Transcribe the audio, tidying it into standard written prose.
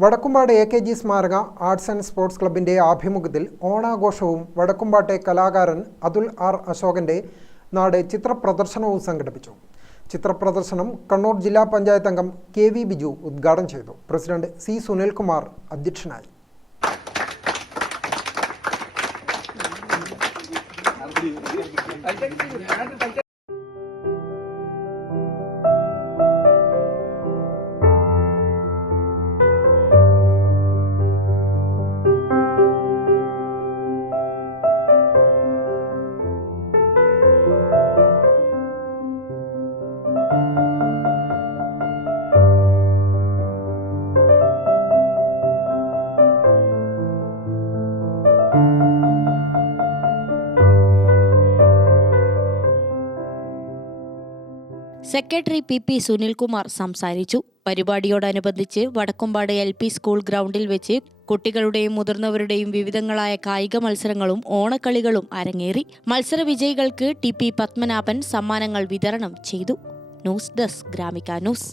Vadakkumpad AKG സ്മാരക arts and sports ക്ലബിന്റെ ആഭിമുഖ്യത്തിൽ ഓണാഘോഷവും വടക്കുംപാട്ടെ കലാകാരൻ അതുൽ ആർ അശോകന്റെ നാട് ചിത്രപ്രദർശനവും സംഘടിപ്പിച്ചു. ചിത്രപ്രദർശനം കണ്ണൂർ ജില്ലാ പഞ്ചായത്ത് അംഗം KV ബിജു ഉദ്ഘാടനം ചെയ്തു. പ്രസിഡന്റ് C സുനിൽകുമാർ അധ്യക്ഷനായി. സെക്രട്ടറി PP സുനിൽകുമാർ സംസാരിച്ചു. പരിപാടിയോടനുബന്ധിച്ച് വടക്കുംപാട് LP സ്കൂൾ ഗ്രൗണ്ടിൽ വെച്ച് കുട്ടികളുടെയും മുതിർന്നവരുടെയും വിവിധങ്ങളായ കായിക മത്സരങ്ങളും ഓണക്കളികളും അരങ്ങേറി. മത്സര വിജയികൾക്ക് TP പത്മനാഭൻ സമ്മാനങ്ങൾ വിതരണം ചെയ്തു. News desk Gramika news.